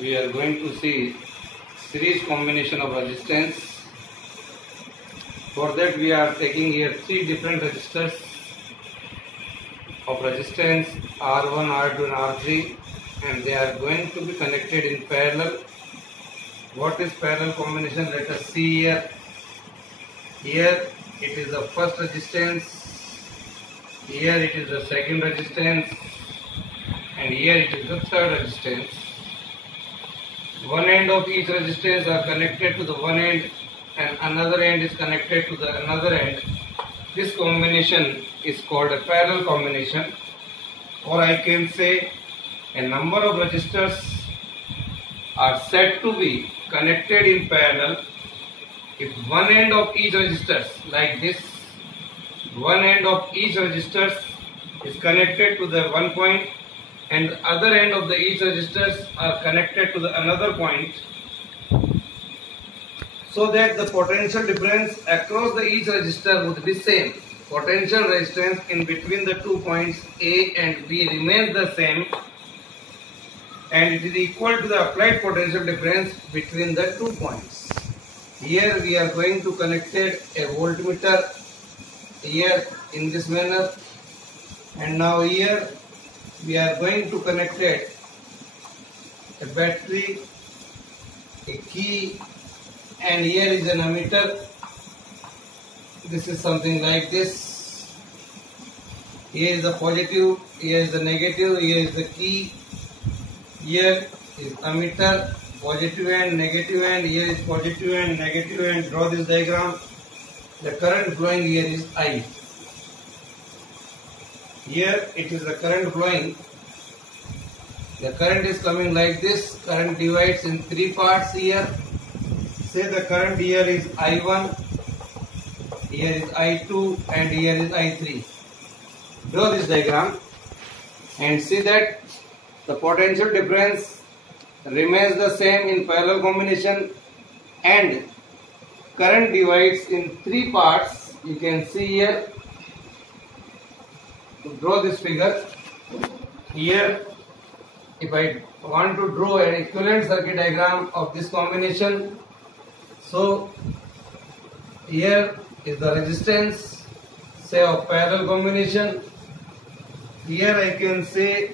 we are going to see series combination of resistance. For that we are taking here three different resistors of resistance R1, R2 and R3, and they are going to be connected in parallel. What is parallel combination? Let us see here. Here it is the first resistance, here it is the second resistance, and here it is the third resistance. One end of each resistance are connected to the one end and another end is connected to the another end. This combination is called a parallel combination, or I can say a number of resistors are said to be connected in parallel if one end of each resistors, like this, one end of each resistors is connected to the one point and the other end of the each resistors are connected to the another point, so that the potential difference across the each resistor would be same. Potential resistance in between the 2 points A and B remains the same, and it is equal to the applied potential difference between the 2 points. Here we are going to connect a voltmeter here in this manner, and now here we are going to connect a battery, a key, and here is an ammeter. This is something like this. Here is the positive, here is the negative, here is the key, here is ammeter, positive and negative, and here is positive and negative, and draw this diagram. The current flowing here is I. Here it is the current flowing. The current is coming like this. Current divides in three parts here. Say the current here is I1, here is I2, and here is I3. Draw this diagram and see that the potential difference remains the same in parallel combination, and current divides in three parts. You can see here. To draw this figure, here if I want to draw an equivalent circuit diagram of this combination, so here is the resistance, say, of parallel combination. Here I can say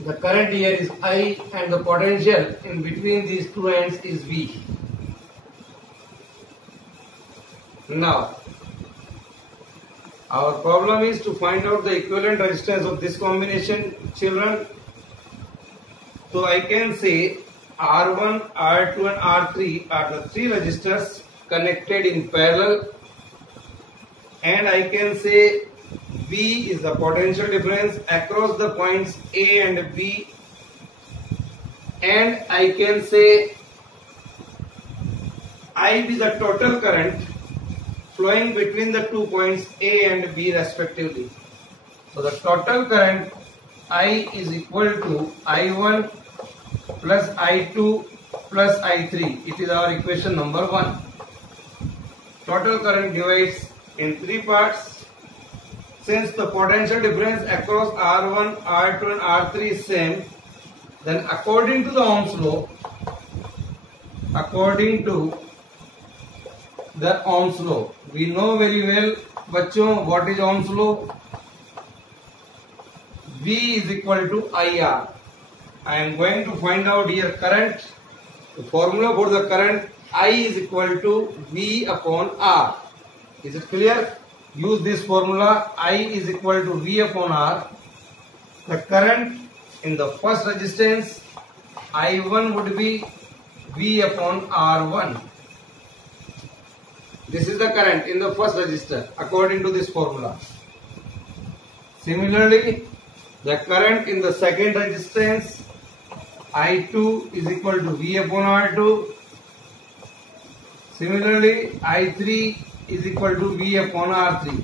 the current here is I and the potential in between these two ends is V. Now our problem is to find out the equivalent resistance of this combination, children. So I can say R1, R2 and R3 are the three resistors connected in parallel, and I can say V is the potential difference across the points A and B, and I can say I is the total current flowing between the 2 points A and B respectively. So the total current I is equal to I1 plus I2 plus I3. It is our equation number 1. Total current divides in three parts. Since the potential difference across R1, R2 and R3 is same, then according to the Ohm's law, we know very well, bachcho, what is Ohm's law? V is equal to IR. I am going to find out here current. The formula for the current, I is equal to V upon R. Is it clear? Use this formula. I is equal to V upon R. The current in the first resistance, I1 would be V upon R1. This is the current in the first resistor according to this formula. Similarly, the current in the second resistance, I2 is equal to V upon R2. Similarly, I3 is equal to V upon R3.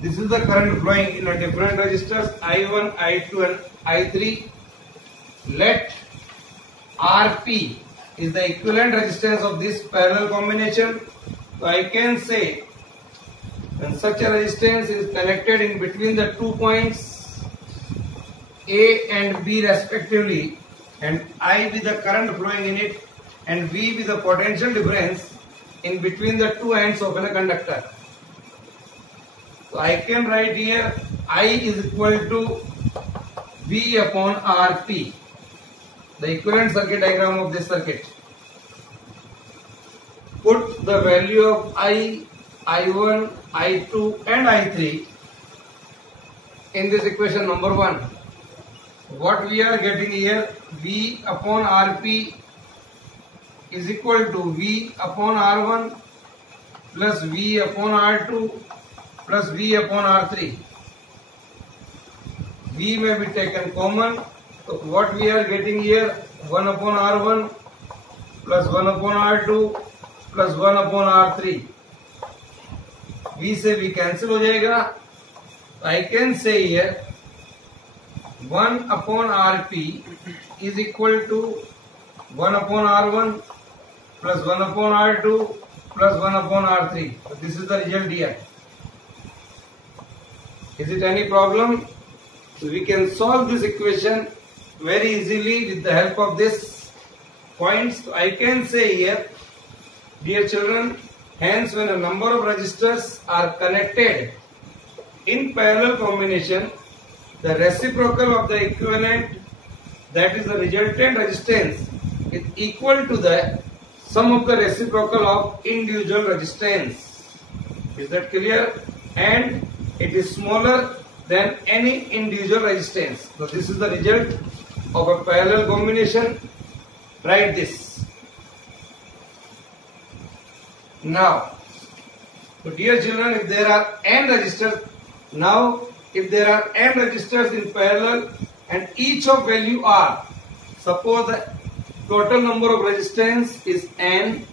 This is the current flowing in a different resistors, I1, I2 and I3. Let Rp is the equivalent resistance of this parallel combination. So I can say when such a resistance is connected in between the 2 points A and B respectively, and I be the current flowing in it, and V be the potential difference in between the two ends of a conductor. So I can write here I is equal to V upon Rp, the equivalent circuit diagram of this circuit. Put the value of I, I1, I2 and I3 in this equation number 1. What we are getting here, V upon Rp is equal to V upon R1 plus V upon R2 plus V upon R3. V may be taken common. So what we are getting here, 1 upon R1 plus 1 upon R2 plus 1 upon R3. V से V cancel हो जाएगा. I can say here 1 upon Rp is equal to 1 upon R1 plus 1 upon R2 plus 1 upon R3. So this is the result here. Is it any problem? So we can solve this equation very easily with the help of this points. So I can say here, dear children, hence when a number of resistors are connected in parallel combination, the reciprocal of the equivalent, that is the resultant resistance, is equal to the sum of the reciprocal of individual resistance. Is that clear? And it is smaller than any individual resistance. So this is the result of a parallel combination. Write this. Now, so dear children, if there are n resistors, now if there are n resistors in parallel and each of value r, suppose the total number of resistance is n,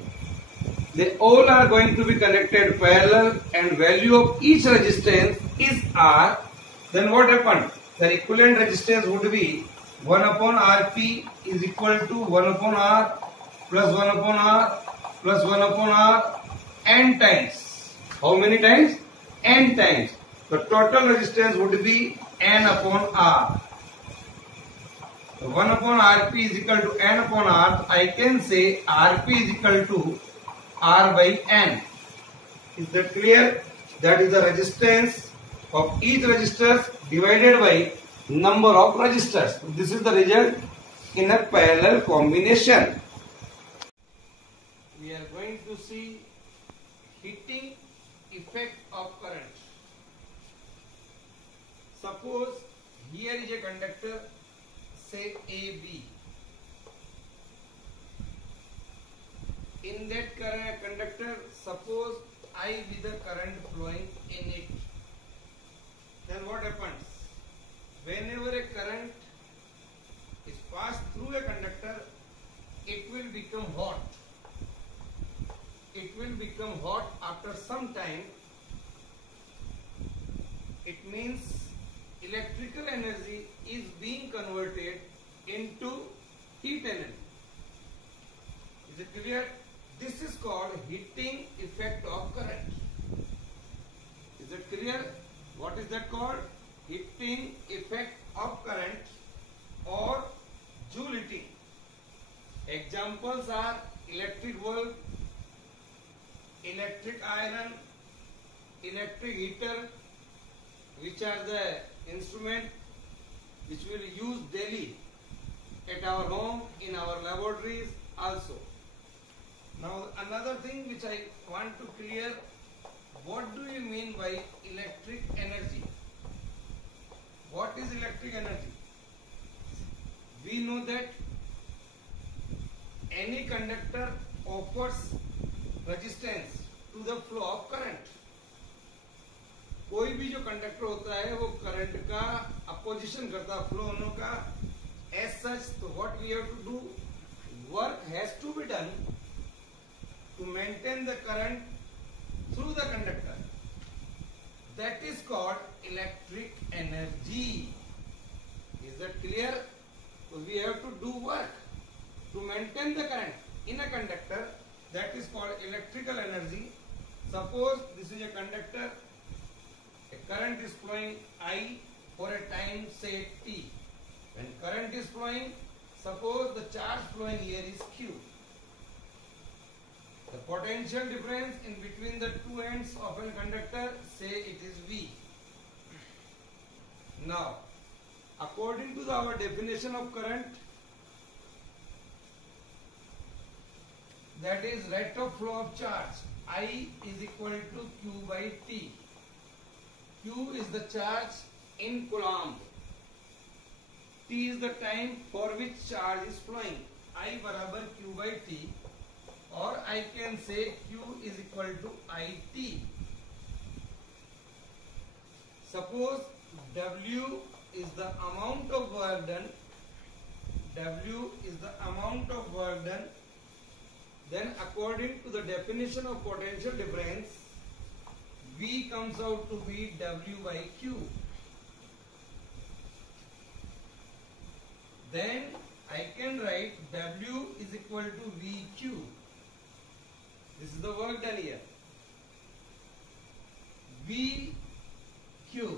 they all are going to be connected parallel and value of each resistance is r, then what happened? The equivalent resistance would be 1 upon Rp is equal to 1 upon R plus 1 upon R plus 1 upon R n times. How many times? N times. The total resistance would be n upon R. So 1 upon Rp is equal to n upon R. I can say Rp is equal to R by n. Is that clear? That is the resistance of each resistor divided by number of resistors. This is the result in a parallel combination. We are going to see heating effect of current. Suppose here is a conductor, say AB. In that current conductor, suppose I be the current flowing in it. Then what happens? Whenever a current is passed through a conductor, it will become hot. It will become hot after some time. It means electrical energy is being converted into heat energy. Is it clear? This is called heating effect of current. Is it clear? What is that called? Heating effect of current or Joule heating. Examples are electric bulb, electric iron, electric heater, which are the instrument which we will use daily at our home, in our laboratories also. Now another thing which I want to clear, what do you mean by electric energy? What is electric energy? We know that any conductor offers resistance to the flow of current. कोई भी जो conductor होता है वो current का opposition करता flow होने का. As such, so what we have to do, work has to be done to maintain the current through the conductor. That is called electric energy. Is that clear? So we have to do work to maintain the current in a conductor. That is called electrical energy. Suppose this is a conductor. A current is flowing I for a time say t. current is flowing. Suppose the charge flowing here is Q. The potential difference in between the two ends of a conductor, say it is V. Now, according to our definition of current, that is rate of flow of charge, I is equal to Q by T. Q is the charge in Coulomb. T is the time for which charge is flowing. I बराबर Q by T, or I can say Q is equal to IT. Suppose W is the amount of work done. W is the amount of work done. Then according to the definition of potential difference, V comes out to be W by Q. Then I can write W is equal to VQ. This is the work done here. VQ.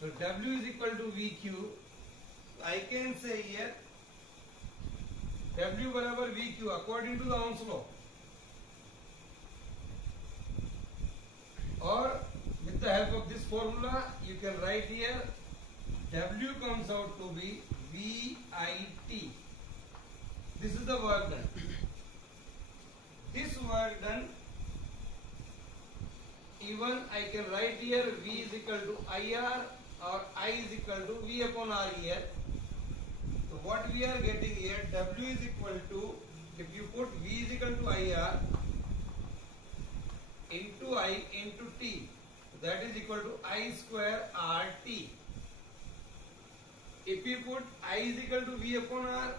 So W is equal to VQ. I can say here W बराबर VQ according to the Ohm's law. Or with the help of this formula, you can write here W comes out to be VIT. This is the work done. This work done, even I can write here V is equal to IR or I is equal to V upon R here. So what we are getting here, W is equal to, if you put V is equal to IR into I into T, that is equal to I square RT. If you put I is equal to V upon R,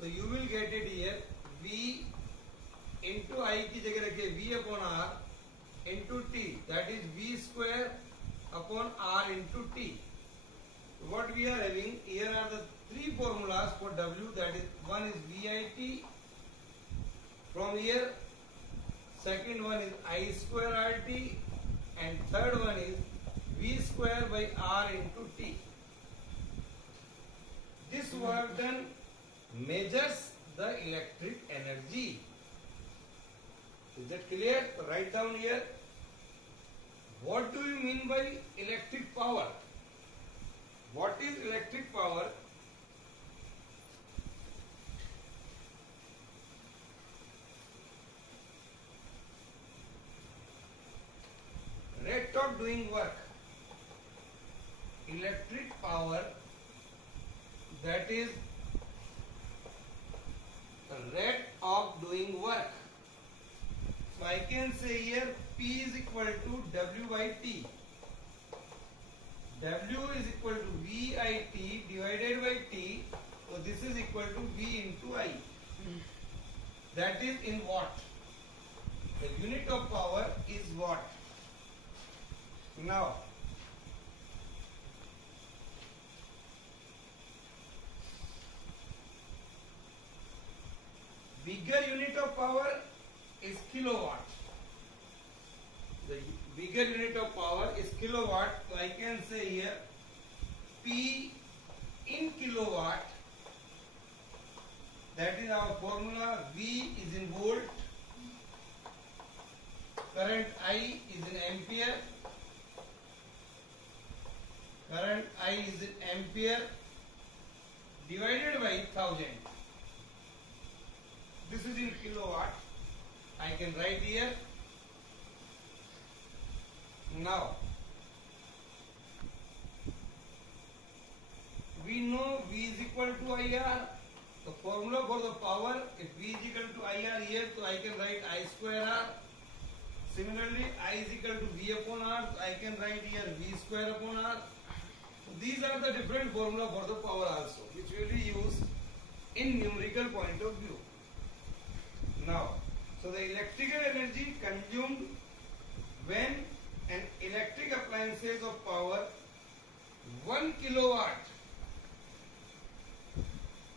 so you will get it here V into I की जगह रखिए V upon R into T, that is V square upon R into T. So what we are having here are the three formulas for W, that is one is VIT from here, second one is I square RT, and third one is V square by R into T. This work done measures the electric energy. Is that clear? So write down here. What do you mean by electric power? What is electric power? Rate of doing work. Electric power, that is the rate of doing work. So I can say here P is equal to W by T. W is equal to VIT divided by T. So this is equal to V into I. That is in watt. The unit of power is watt. Now, bigger unit of power is kilowatt. The bigger unit of power is kilowatt. So I can say here P in kilowatt. That is our formula. V is in volt. Current I is in ampere. Current I is in ampere divided by 1000. This is in kilowatt. I can write here. Now, we know V is equal to IR. The formula for the power, if V is equal to IR here, so I can write I square R. Similarly, I is equal to V upon R, so I can write here V square upon R. So these are the different formula for the power also, which will be used in numerical point of view. Now, so the electrical energy consumed when an electric appliances of power 1 kilowatt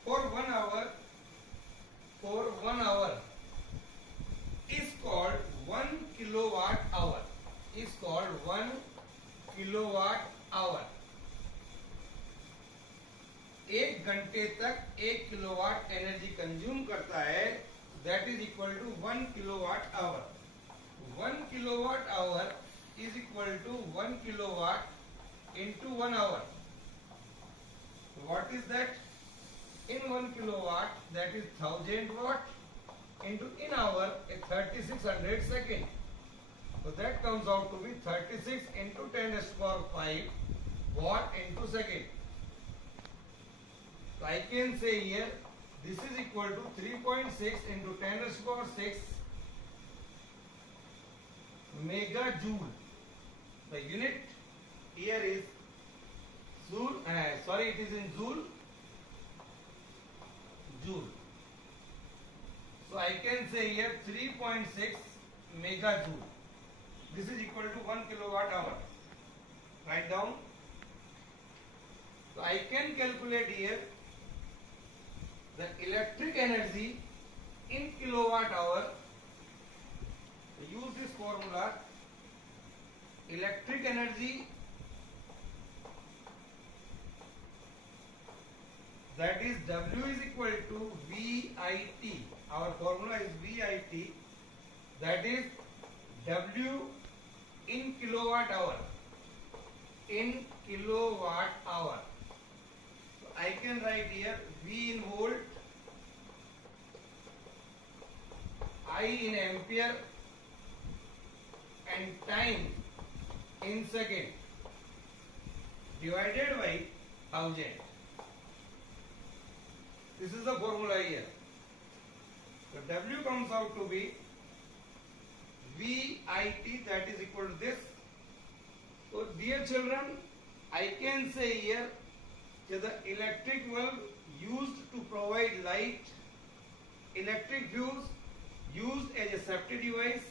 for 1 hour is called 1 kilowatt hour. Is called 1 kilowatt hour. 1 घंटे तक 1 kilowatt energy consume करता है, that is equal to 1 kilowatt hour. 1 kilowatt hour is equal to 1 kilowatt into 1 hour. So what is that? In 1 kilowatt, that is 1000 watt into in hour is 3600 second. So that comes out to be 36 into 10 raised to power 5 watt into second. So I can say here this is equal to 3.6 into 10 raised to power 6 megajoule. The unit here is joule. Sorry, it is in joule. Joule. So I can say here 3.6 megajoule. This is equal to 1 kilowatt hour. Write down. So I can calculate here the electric energy in kilowatt hour. Use this formula. Electric energy, that is W is equal to VIT. Our formula is VIT, that is W in kilowatt hour. In kilowatt hour. So I can write here V in volt, I in ampere, and time in second divided by 1000. This is the formula here. So W comes out to be VIT, that is equal to this. So dear children, I can say here that the electric bulb used to provide light, electric fuse used as a safety device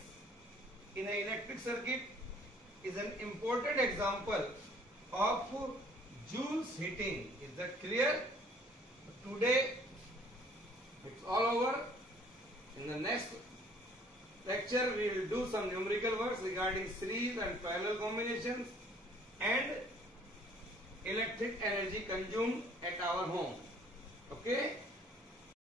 in an electric circuit, is an important example of Joule's heating. Is that clear? Today it's all over. In the next lecture we will do some numerical works regarding series and parallel combinations and electric energy consumed at our home. Okay?